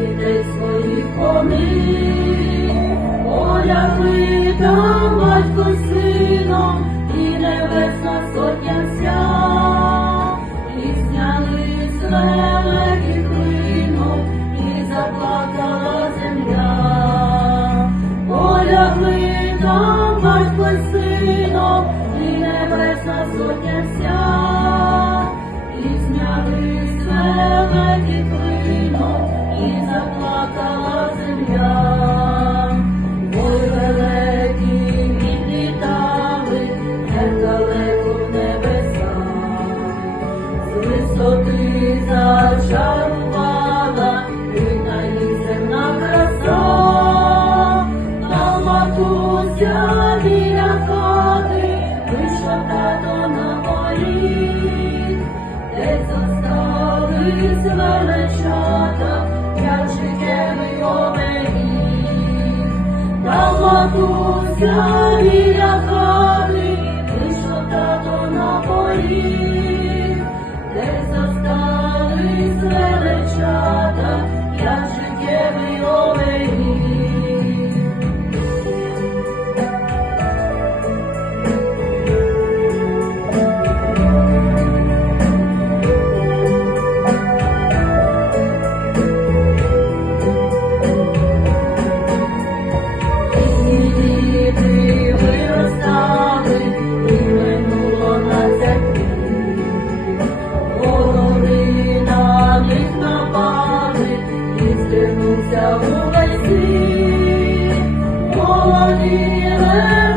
дітей своїх помиль, поляки там батько з сином і небесна сотня вся, і зняли з великих клином, і заплакала земля, полягли там батько сином, і небесна сотня вся, і зняли з великих клином і заплакала земля. Ой, великі відлітали, як далеко в небеса, з зачарувала, видна їх земна краса, там матуся біля хати, вийшла тато на поріг, де зостались величата, Там Yeah.